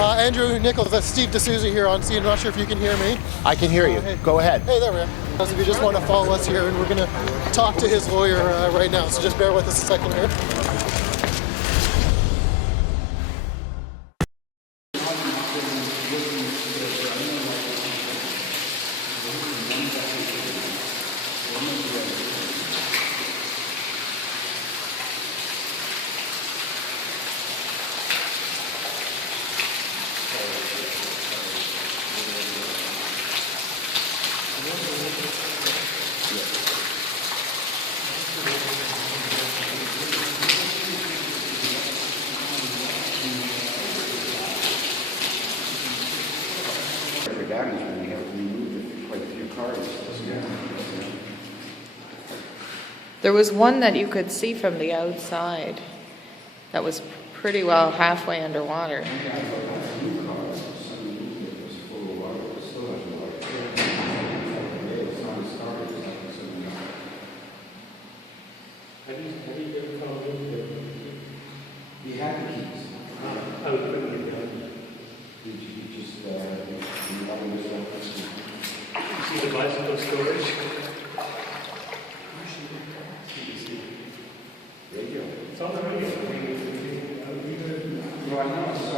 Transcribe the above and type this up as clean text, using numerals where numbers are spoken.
Andrew Nichols, that's Steve D'Souza here on scene. I'm not sure if you can hear me. I can hear you. Hey. Go ahead. Hey, there we are. If you just want to follow us here, and we're going to talk to his lawyer right now, so just bear with us a second here. Damage when they have removed quite a few cars. There was one that you could see from the outside that was pretty well halfway underwater. He had the keys. Did you just, See the bicycle storage? radio? It's on the radio. No, I know, I saw